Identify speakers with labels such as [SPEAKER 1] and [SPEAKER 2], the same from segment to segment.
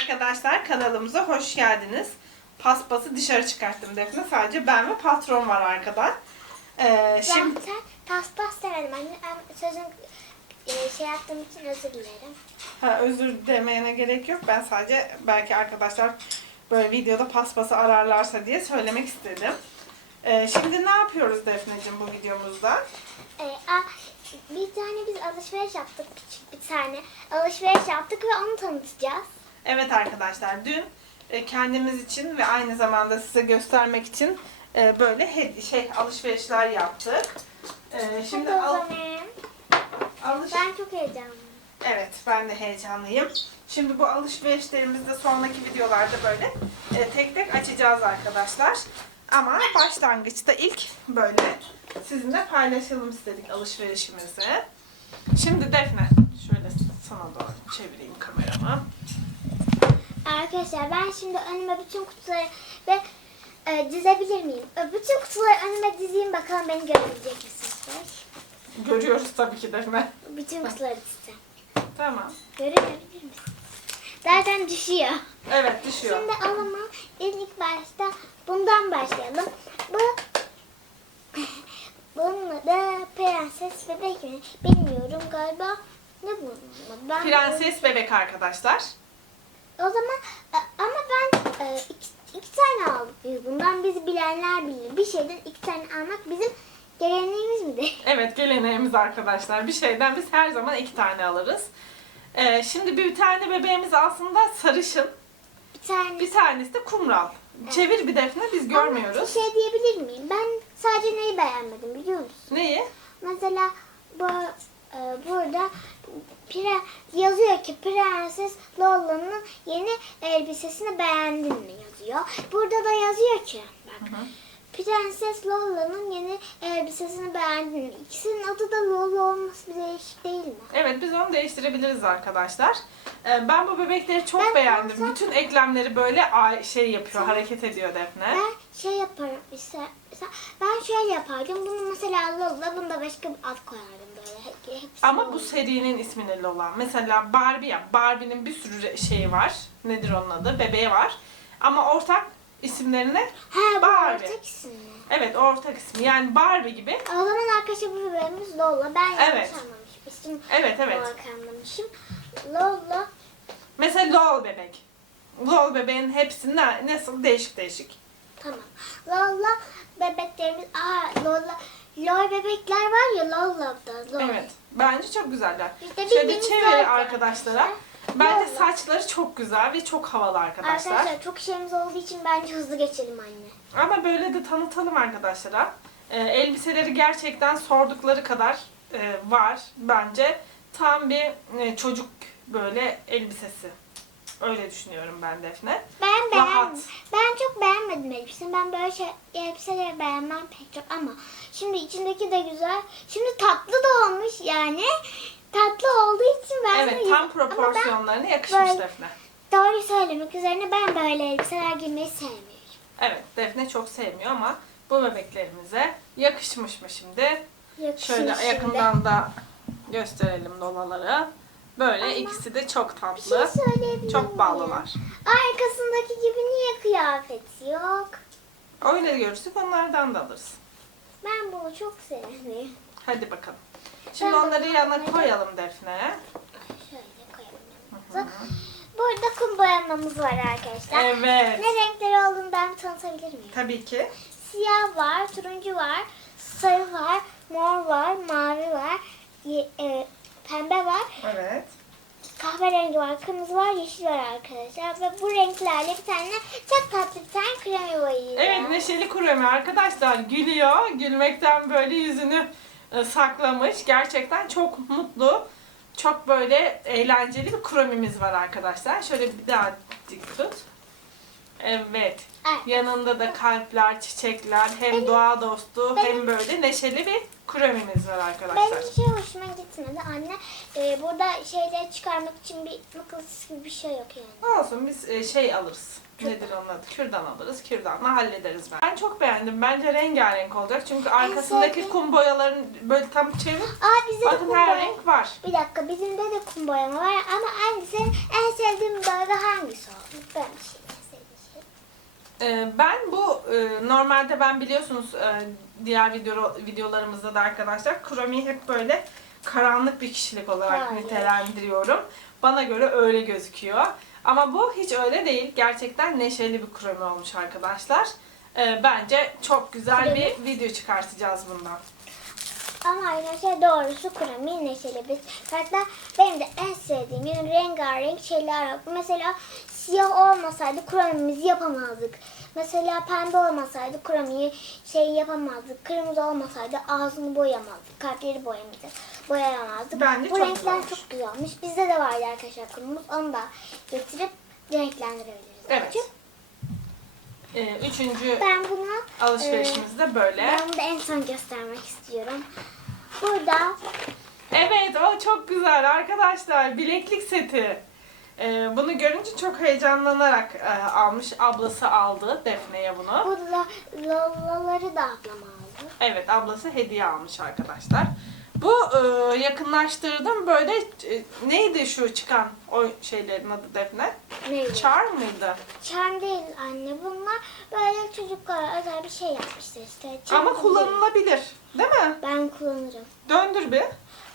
[SPEAKER 1] arkadaşlar kanalımıza hoş geldiniz. Paspası dışarı çıkarttım Defne. Sadece ben ve patron var arkada. Ee, şimdi
[SPEAKER 2] Zaten paspas demedim anne. Ben sözün e, şey yaptığım için özür dilerim.
[SPEAKER 1] ha, özür demeyene gerek yok. Ben sadece belki arkadaşlar böyle videoda paspası ararlarsa diye söylemek istedim. Ee, şimdi ne yapıyoruz Defneciğim bu videomuzda?
[SPEAKER 2] E, a, bir tane biz alışveriş yaptık küçük bir tane. Alışveriş yaptık ve onu tanıtacağız.
[SPEAKER 1] Evet arkadaşlar dün e, kendimiz için ve aynı zamanda size göstermek için e, böyle şey alışverişler yaptık. E, Şimdi al, alış
[SPEAKER 2] Ben çok heyecanlıyım.
[SPEAKER 1] Evet, ben de heyecanlıyım. Şimdi bu alışverişlerimizde sonraki videolarda böyle tek tek açacağız arkadaşlar. Ama başlangıçta ilk böyle sizinle paylaşalım istedik alışverişimizi. Şimdi Defne, şöyle sana doğru çevireyim kameramı.
[SPEAKER 2] Arkadaşlar ben şimdi önüme bütün kutuları ve e, dizebilir miyim? E, bütün kutuları önüme dizeyim bakalım beni görebilecek misiniz?
[SPEAKER 1] Görüyoruz tabii ki Defne.
[SPEAKER 2] Bütün kutuları dizeceğim.
[SPEAKER 1] Tamam.
[SPEAKER 2] Görebilir misiniz? Zaten düşüyor.
[SPEAKER 1] Evet düşüyor.
[SPEAKER 2] Şimdi o zaman ilk başta bundan başlayalım. Bu bunun adı prenses bebek mi? Bilmiyorum galiba. Ne bu? Ben
[SPEAKER 1] Prenses bebek arkadaşlar.
[SPEAKER 2] O zaman e, ama ben e, iki, iki tane aldık biz. Bundan biz bilenler bilir. Bir şeyden iki tane almak bizim geleneğimiz midir?
[SPEAKER 1] Evet geleneğimiz arkadaşlar. Bir şeyden biz her zaman iki tane alırız. Ee, şimdi bir tane bebeğimiz aslında sarışın.
[SPEAKER 2] Bir tane.
[SPEAKER 1] Bir tanesi de kumral. Çevir bir defne biz
[SPEAKER 2] Ama
[SPEAKER 1] görmüyoruz.
[SPEAKER 2] Bir şey diyebilir miyim? Ben sadece neyi beğenmedim biliyor musun?
[SPEAKER 1] Neyi?
[SPEAKER 2] Mesela bu e, burada pre, yazıyor ki Prenses Lolla'nın yeni elbisesini beğendin mi yazıyor. Burada da yazıyor ki bak.
[SPEAKER 1] Hı hı.
[SPEAKER 2] Prenses Lolla'nın yeni elbisesini beğendin mi? İkisinin adı da Lolla olması bir değişik değil mi?
[SPEAKER 1] Evet biz onu değiştirebiliriz arkadaşlar. Ee, ben bu bebekleri çok
[SPEAKER 2] Ben
[SPEAKER 1] beğendim.
[SPEAKER 2] olsam-
[SPEAKER 1] Bütün eklemleri böyle ay- şey yapıyor, hareket ediyor defne.
[SPEAKER 2] Ben şey yaparım işte mesela ben şöyle yapardım. Bunu mesela Lolla, bunu da başka bir ad koyardım böyle. Hepsi
[SPEAKER 1] Ama bu serinin ismini Lola. Mesela Barbie ya. Barbie'nin bir sürü şeyi var. Nedir onun adı? Bebeği var. Ama ortak isimlerine
[SPEAKER 2] He bu
[SPEAKER 1] Barbie.
[SPEAKER 2] ortak isim mi?
[SPEAKER 1] evet ortak ismi. Yani Barbie gibi.
[SPEAKER 2] O zaman arkadaşlar bu bebeğimiz Lola. Ben yanlış
[SPEAKER 1] Evet.
[SPEAKER 2] anlamışım. İsim
[SPEAKER 1] Evet evet.
[SPEAKER 2] olarak anlamışım. Lola
[SPEAKER 1] Mesela LOL bebek. LOL bebeğin hepsi ne, nasıl değişik değişik.
[SPEAKER 2] tamam. Lola bebeklerimiz aa Lola Lol bebekler var ya Lola'da. Lola.
[SPEAKER 1] Evet. Bence çok güzeller.
[SPEAKER 2] İşte
[SPEAKER 1] Şöyle
[SPEAKER 2] bildiğimiz
[SPEAKER 1] çevir arkadaşlara.
[SPEAKER 2] arkadaşlar.
[SPEAKER 1] Bence
[SPEAKER 2] LOL.
[SPEAKER 1] saçları çok güzel ve çok havalı arkadaşlar.
[SPEAKER 2] Arkadaşlar çok şeyimiz olduğu için bence hızlı geçelim anne.
[SPEAKER 1] Ama böyle de tanıtalım arkadaşlara. Ee, elbiseleri gerçekten sordukları kadar e, var bence. Tam bir e, çocuk böyle elbisesi. Öyle düşünüyorum ben Defne.
[SPEAKER 2] Ben
[SPEAKER 1] Rahat.
[SPEAKER 2] beğenmedim. Ben çok beğenmedim elbiseni. Ben böyle şey, elbiseleri beğenmem pek çok ama şimdi içindeki de güzel. Şimdi tatlı da olmuş yani. Tatlı olduğu için ben
[SPEAKER 1] Evet tam proporsiyonlarına yakışmış
[SPEAKER 2] böyle-
[SPEAKER 1] Defne.
[SPEAKER 2] doğru söylemek üzerine ben böyle elbiseler giymeyi sevmiyorum.
[SPEAKER 1] Evet Defne çok sevmiyor ama bu bebeklerimize yakışmış mı şimdi?
[SPEAKER 2] Yakışmış
[SPEAKER 1] Şöyle
[SPEAKER 2] şimdi.
[SPEAKER 1] yakından da gösterelim dolaları. Böyle ikisi de çok
[SPEAKER 2] Bir
[SPEAKER 1] tatlı.
[SPEAKER 2] şey söyleyebilir miyim?
[SPEAKER 1] Çok ballılar.
[SPEAKER 2] Arkasındaki gibi niye kıyafet yok?
[SPEAKER 1] Öyle görürsek onlardan da alırız.
[SPEAKER 2] Ben bunu çok sevmiyorum.
[SPEAKER 1] Hadi bakalım. Şimdi
[SPEAKER 2] Ben
[SPEAKER 1] onları
[SPEAKER 2] bakalım.
[SPEAKER 1] yanına koyalım Defne.
[SPEAKER 2] Şöyle koyalım. Burada kum boyamamız var arkadaşlar.
[SPEAKER 1] Evet.
[SPEAKER 2] Ne renkleri olduğunu ben tanıtabilir miyim?
[SPEAKER 1] Tabii ki.
[SPEAKER 2] Siyah var, turuncu var, sarı var, mor var, mavi var, ye- e, pembe var,
[SPEAKER 1] Evet.
[SPEAKER 2] Kahverengi var, kırmızı var, yeşil var arkadaşlar. Ve bu renklerle bir tane çok tatlı bir tane krem yuvayı
[SPEAKER 1] Evet Neşeli Kuremi arkadaşlar gülüyor. Gülmekten böyle yüzünü e, saklamış. Gerçekten çok mutlu. Çok böyle eğlenceli bir kremimiz var arkadaşlar. Şöyle bir daha dik tut. Evet.
[SPEAKER 2] Evet.
[SPEAKER 1] Yanında da kalpler, çiçekler, hem
[SPEAKER 2] Benim-
[SPEAKER 1] doğa dostu
[SPEAKER 2] benim-
[SPEAKER 1] hem böyle neşeli bir kremimiz var arkadaşlar.
[SPEAKER 2] Benim şey hoşuma gitmedi anne. e, burada şeyleri çıkarmak için bir mıknatıs gibi bir şey yok yani.
[SPEAKER 1] Olsun biz e, şey alırız. Nedir onun adı? Kürdan alırız. Kürdanla hallederiz ben. Ben çok beğendim. Bence rengarenk olacak. Çünkü arkasındaki
[SPEAKER 2] sevdiğim-
[SPEAKER 1] kum boyaların böyle tam çevir.
[SPEAKER 2] Aa bizde de
[SPEAKER 1] Bakın
[SPEAKER 2] kum
[SPEAKER 1] her
[SPEAKER 2] boya.
[SPEAKER 1] renk var.
[SPEAKER 2] Bir dakika bizim de de kum boyama var ama en senin en sevdiğin boya hangisi oldu? Ben bir şey en sevdiğim şey.
[SPEAKER 1] Ee, ben bu e, normalde ben biliyorsunuz e, diğer video videolarımızda da arkadaşlar Kuromi'yi hep böyle karanlık bir kişilik olarak
[SPEAKER 2] Hayır.
[SPEAKER 1] nitelendiriyorum. Bana göre öyle gözüküyor. Ama bu hiç öyle değil. Gerçekten neşeli bir Kuromi olmuş arkadaşlar. Ee, bence çok güzel bir video çıkartacağız bundan.
[SPEAKER 2] Ama arkadaşlar doğrusu kurami neşeli bir. Hatta benim de en sevdiğim yani rengarenk şeyler yok. Mesela siyah olmasaydı kuramimizi yapamazdık. Mesela pembe olmasaydı kuramiyi şey yapamazdık. Kırmızı olmasaydı ağzını boyamazdık. Kalpleri boyamazdık. Boyayamazdık.
[SPEAKER 1] Bence
[SPEAKER 2] Bu
[SPEAKER 1] çok
[SPEAKER 2] renkler
[SPEAKER 1] güzel olmuş.
[SPEAKER 2] çok güzel olmuş. Bizde de vardı arkadaşlar kurumuz. Onu da getirip renklendirebiliriz.
[SPEAKER 1] Evet.
[SPEAKER 2] Çünkü
[SPEAKER 1] Ee, üçüncü
[SPEAKER 2] Ben bunu
[SPEAKER 1] alışverişimiz de böyle.
[SPEAKER 2] ben bunu da en son göstermek istiyorum. Burada
[SPEAKER 1] Evet o çok güzel arkadaşlar. Bileklik seti. Ee, bunu görünce çok heyecanlanarak e, almış. Ablası aldı Defne'ye bunu.
[SPEAKER 2] Burada lolaları da ablam aldı.
[SPEAKER 1] Evet ablası hediye almış arkadaşlar. Bu e, yakınlaştırdım böyle e, neydi şu çıkan o şeylerin adı Defne?
[SPEAKER 2] Neydi?
[SPEAKER 1] Char mıydı?
[SPEAKER 2] Charm değil anne. Bunlar böyle çocuklara özel bir şey yapmışlar işte.
[SPEAKER 1] Ama kullanılabilir. Değil mi?
[SPEAKER 2] Ben kullanırım.
[SPEAKER 1] Döndür bir.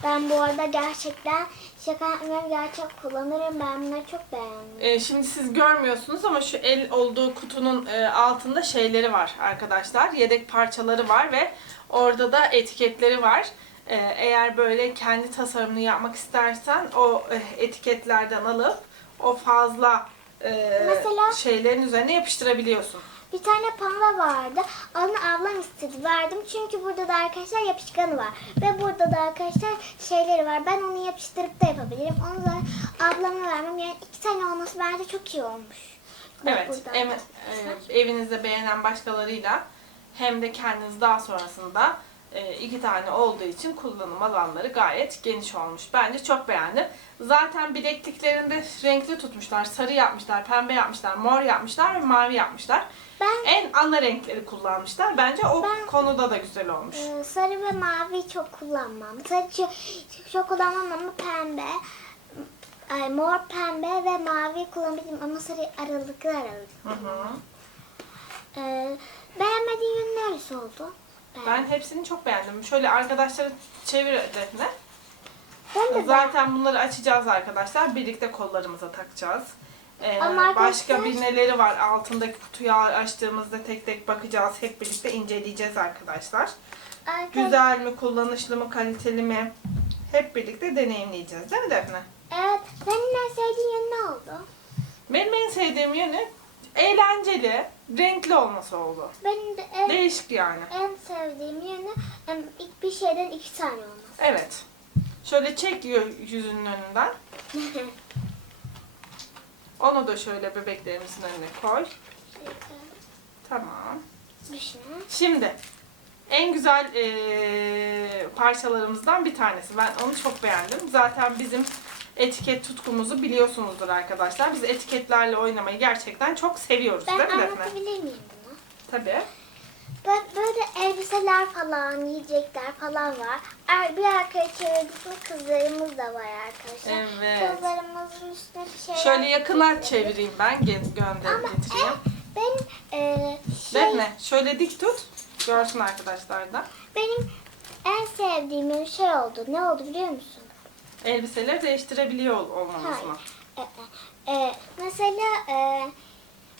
[SPEAKER 2] Ben bu arada gerçekten şaka yapmıyorum. Gerçek kullanırım. Ben bunları çok beğendim.
[SPEAKER 1] E, şimdi siz görmüyorsunuz ama şu el olduğu kutunun e, altında şeyleri var arkadaşlar. Yedek parçaları var ve orada da etiketleri var. E, eğer böyle kendi tasarımını yapmak istersen o e, etiketlerden alıp o fazla e,
[SPEAKER 2] Mesela-
[SPEAKER 1] şeylerin üzerine yapıştırabiliyorsun.
[SPEAKER 2] Bir tane panda vardı. Onu ablam istedi. Verdim çünkü burada da arkadaşlar yapışkanı var. Ve burada da arkadaşlar şeyleri var. Ben onu yapıştırıp da yapabilirim. Onu da ablama vermem. Yani iki tane olması bence çok iyi olmuş. Bak
[SPEAKER 1] Evet,
[SPEAKER 2] burada
[SPEAKER 1] em-
[SPEAKER 2] arkadaşlar.
[SPEAKER 1] e, evinizde beğenen başkalarıyla hem de kendiniz daha sonrasında iki tane olduğu için kullanım alanları gayet geniş olmuş. Bence çok beğendim. Zaten bilekliklerinde renkli tutmuşlar. Sarı yapmışlar, pembe yapmışlar, mor yapmışlar ve mavi yapmışlar.
[SPEAKER 2] Ben
[SPEAKER 1] En ana renkleri kullanmışlar. Bence o
[SPEAKER 2] Ben-
[SPEAKER 1] konuda da güzel olmuş.
[SPEAKER 2] Ee, sarı ve mavi çok kullanmam. Sarı çok, çok kullanmam ama pembe. Ay, mor, pembe ve mavi kullanabilirim ama sarı aralıklı aralıklı.
[SPEAKER 1] Hı hı.
[SPEAKER 2] Ee, beğenmediğin yönü neresi oldu?
[SPEAKER 1] Ben hepsini çok beğendim. Şöyle arkadaşları çevir Defne.
[SPEAKER 2] ben de
[SPEAKER 1] Zaten bunları açacağız arkadaşlar. Birlikte kollarımıza takacağız. Ee,
[SPEAKER 2] Ama arkadaşlar-
[SPEAKER 1] başka bir neleri var? Altındaki kutuyu açtığımızda tek tek bakacağız. Hep birlikte inceleyeceğiz arkadaşlar.
[SPEAKER 2] Arkadaşlar-
[SPEAKER 1] Güzel mi, kullanışlı mı, kaliteli mi? Hep birlikte deneyimleyeceğiz değil mi Defne?
[SPEAKER 2] Evet. Senin en sevdiğin yönü ne oldu?
[SPEAKER 1] Benim en sevdiğim yönü eğlenceli, renkli olması oldu.
[SPEAKER 2] Benim de en,
[SPEAKER 1] Değişik yani.
[SPEAKER 2] en sevdiğim yönü em, ilk bir şeyden iki tane olması.
[SPEAKER 1] Evet. Şöyle çek yü- yüzünün önünden. Onu da şöyle bebeklerimizin önüne koy. Tamam.
[SPEAKER 2] Düşünün.
[SPEAKER 1] Şimdi en güzel eee, parçalarımızdan bir tanesi. Ben onu çok beğendim. Zaten bizim etiket tutkumuzu biliyorsunuzdur arkadaşlar. Biz etiketlerle oynamayı gerçekten çok seviyoruz
[SPEAKER 2] Ben
[SPEAKER 1] değil mi Defne?
[SPEAKER 2] anlatabilir miyim bunu?
[SPEAKER 1] Tabii.
[SPEAKER 2] Bak böyle elbiseler falan, yiyecekler falan var. Er- Bir arkaya çevirdik mi kızlarımız da var arkadaşlar.
[SPEAKER 1] Evet.
[SPEAKER 2] Kızlarımızın üstüne bir şeyler...
[SPEAKER 1] Şöyle yakına çevireyim ben. Ge- gönder
[SPEAKER 2] Ama
[SPEAKER 1] getireyim.
[SPEAKER 2] en, benim e, şey,
[SPEAKER 1] Defne şöyle dik tut. Görsün arkadaşlar da.
[SPEAKER 2] benim en sevdiğim şey oldu. Ne oldu biliyor musun?
[SPEAKER 1] Elbiseleri değiştirebiliyor ol- olmamız mı?
[SPEAKER 2] Hayır. E, e, e, mesela e,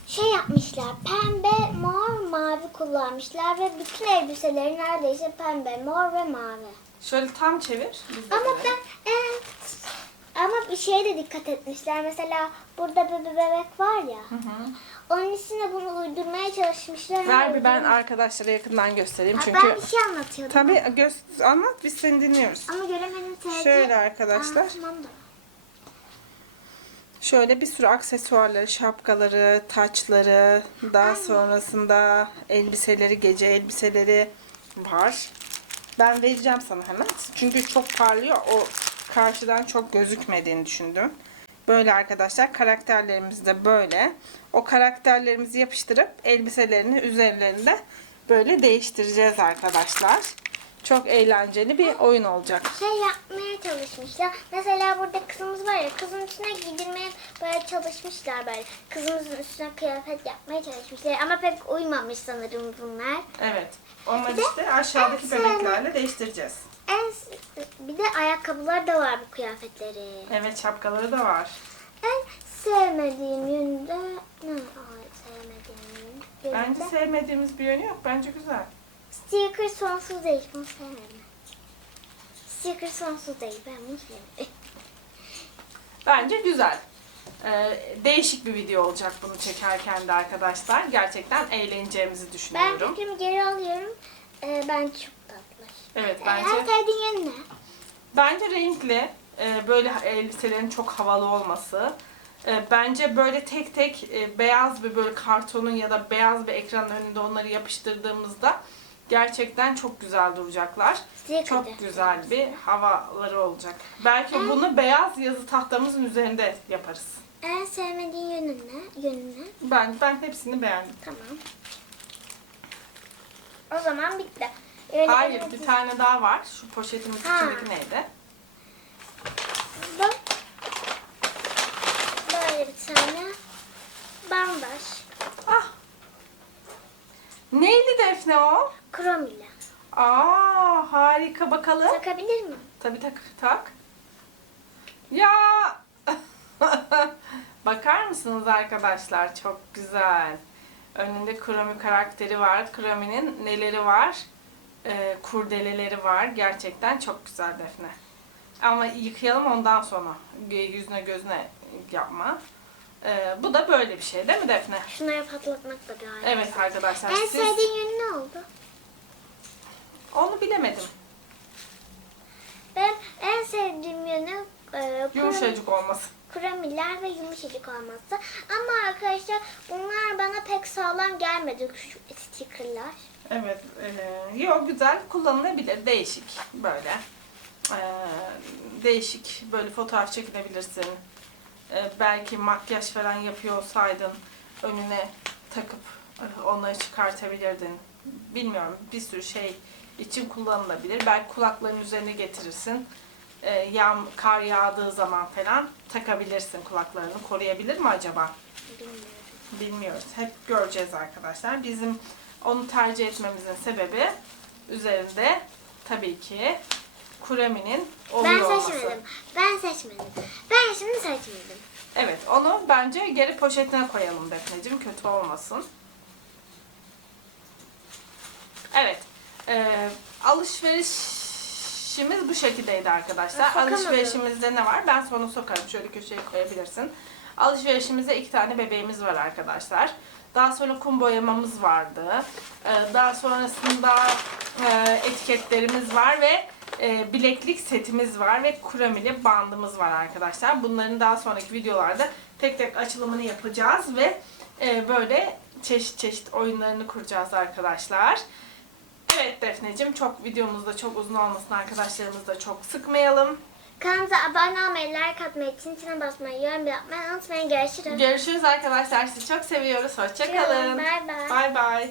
[SPEAKER 2] şey yapmışlar. Pembe, mor, mavi kullanmışlar ve bütün elbiseleri neredeyse pembe, mor ve mavi.
[SPEAKER 1] Şöyle tam çevir. Biz de
[SPEAKER 2] Ama
[SPEAKER 1] görelim.
[SPEAKER 2] ben e, ama bir şeye de dikkat etmişler. Mesela burada bir bebek var ya.
[SPEAKER 1] Hı hı.
[SPEAKER 2] Onun üstüne bunu çalışmışlar.
[SPEAKER 1] Ver bir ben arkadaşlara yakından göstereyim çünkü.
[SPEAKER 2] Ben bir şey anlatıyordum.
[SPEAKER 1] Tabii gö- anlat biz seni dinliyoruz.
[SPEAKER 2] Ama göremedim sadece.
[SPEAKER 1] Şöyle arkadaşlar.
[SPEAKER 2] Anlatmam da.
[SPEAKER 1] Şöyle bir sürü aksesuarları, şapkaları, taçları, daha sonrasında elbiseleri, gece elbiseleri var. Ben vereceğim sana hemen. Çünkü çok parlıyor. O karşıdan çok gözükmediğini düşündüm. Böyle arkadaşlar karakterlerimiz de böyle. O karakterlerimizi yapıştırıp elbiselerini üzerlerinde böyle değiştireceğiz arkadaşlar. Çok eğlenceli bir oyun olacak.
[SPEAKER 2] Şey yapmaya çalışmışlar. Mesela burada kızımız var ya kızın üstüne giydirmeye böyle çalışmışlar böyle. Kızımızın üstüne kıyafet yapmaya çalışmışlar. Ama pek uymamış sanırım bunlar.
[SPEAKER 1] Evet. Onları
[SPEAKER 2] Bir de
[SPEAKER 1] işte aşağıdaki
[SPEAKER 2] en
[SPEAKER 1] bebeklerle değiştireceğiz.
[SPEAKER 2] En bir de ayakkabılar da var bu kıyafetleri.
[SPEAKER 1] Evet şapkaları da var.
[SPEAKER 2] En sevmediğim yönü de ne? Ay, sevmediğim yönü de-
[SPEAKER 1] Bence sevmediğimiz bir yönü yok. Bence güzel.
[SPEAKER 2] Sticker sonsuz değil. Bunu sevmedim. Sticker sonsuz değil. Ben bunu sevmedim.
[SPEAKER 1] Bence güzel. Ee, değişik bir video olacak bunu çekerken de arkadaşlar. Gerçekten eğleneceğimizi
[SPEAKER 2] Ben
[SPEAKER 1] düşünüyorum.
[SPEAKER 2] fikrimi geri alıyorum. Ee, ben çok tatlı.
[SPEAKER 1] Evet
[SPEAKER 2] En
[SPEAKER 1] bence
[SPEAKER 2] sevdiğin yönü ne?
[SPEAKER 1] Bence renkli e, böyle elbiselerin çok havalı olması. E, bence böyle tek tek e, beyaz bir böyle kartonun ya da beyaz bir ekranın önünde onları yapıştırdığımızda gerçekten çok güzel duracaklar.
[SPEAKER 2] Sticker'dı.
[SPEAKER 1] Çok güzel bir havaları olacak. Belki bunu beyaz yazı tahtamızın üzerinde yaparız.
[SPEAKER 2] En sevmediğin yönü ne? Yönü ne?
[SPEAKER 1] Ben ben hepsini beğendim.
[SPEAKER 2] Tamam. O zaman bitti. Yönü
[SPEAKER 1] Hayır, bir tane daha var. Şu poşetimiz
[SPEAKER 2] Ha.
[SPEAKER 1] içindeki neydi?
[SPEAKER 2] Bak. Böyle bir tane bandaj.
[SPEAKER 1] Ah. Neydi Defne o?
[SPEAKER 2] Krom ile.
[SPEAKER 1] Aa, harika bakalım.
[SPEAKER 2] Takabilir miyim?
[SPEAKER 1] Tabii tak, tak. Ya. Bakar mısınız arkadaşlar? Çok güzel. Önünde Kromi karakteri var. Kromi'nin neleri var? Ee, kurdeleleri var. Gerçekten çok güzel Defne. Ama yıkayalım ondan sonra. Yüzüne gözüne yapma. Ee, bu da böyle bir şey değil mi Defne?
[SPEAKER 2] Şunları patlatmak da gayet.
[SPEAKER 1] Evet arkadaşlar.
[SPEAKER 2] En
[SPEAKER 1] Siz
[SPEAKER 2] sevdiğin yönü ne oldu?
[SPEAKER 1] onu bilemedim.
[SPEAKER 2] Ben en sevdiğim yönü e,
[SPEAKER 1] Yumuşacık olması.
[SPEAKER 2] kremiler ve yumuşacık olması. Ama arkadaşlar bunlar bana pek sağlam gelmedi şu stickerlar.
[SPEAKER 1] Evet, e, yok güzel kullanılabilir, değişik böyle. E, değişik böyle fotoğraf çekilebilirsin. E, belki makyaj falan yapıyor olsaydın önüne takıp e, onları çıkartabilirdin. Bilmiyorum bir sürü şey için kullanılabilir. Belki kulakların üzerine getirirsin. E, yağm, kar yağdığı zaman falan takabilirsin kulaklarını. Koruyabilir mi acaba?
[SPEAKER 2] Bilmiyorum.
[SPEAKER 1] Bilmiyoruz. Hep göreceğiz arkadaşlar. Bizim onu tercih etmemizin sebebi üzerinde tabii ki Kuremi'nin
[SPEAKER 2] Ben
[SPEAKER 1] oluyor olması.
[SPEAKER 2] seçmedim. Ben seçmedim. Ben şimdi seçmedim.
[SPEAKER 1] Evet onu bence geri poşetine koyalım Defneciğim. Kötü olmasın. Evet. Ee, alışverişimiz bu şekildeydi arkadaşlar.
[SPEAKER 2] Ben sokamadım.
[SPEAKER 1] Alışverişimizde ne var? Ben sonra sokarım. Şöyle köşeye koyabilirsin. Alışverişimizde iki tane bebeğimiz var arkadaşlar. Daha sonra kum boyamamız vardı. Ee, daha sonrasında e, etiketlerimiz var ve e, bileklik setimiz var ve kuramili bandımız var arkadaşlar. Bunların daha sonraki videolarda tek tek açılımını yapacağız ve e, böyle çeşit çeşit oyunlarını kuracağız arkadaşlar. Evet Defneciğim çok videomuzda çok uzun olmasın arkadaşlarımızı da çok sıkmayalım.
[SPEAKER 2] Kanalımıza abone olmayı, like atmayı, çintine basmayı, yorum yapmayı unutmayın. Görüşürüz.
[SPEAKER 1] Görüşürüz arkadaşlar. Sizi çok seviyoruz. Hoşçakalın.
[SPEAKER 2] Bay bay.
[SPEAKER 1] Bay bay.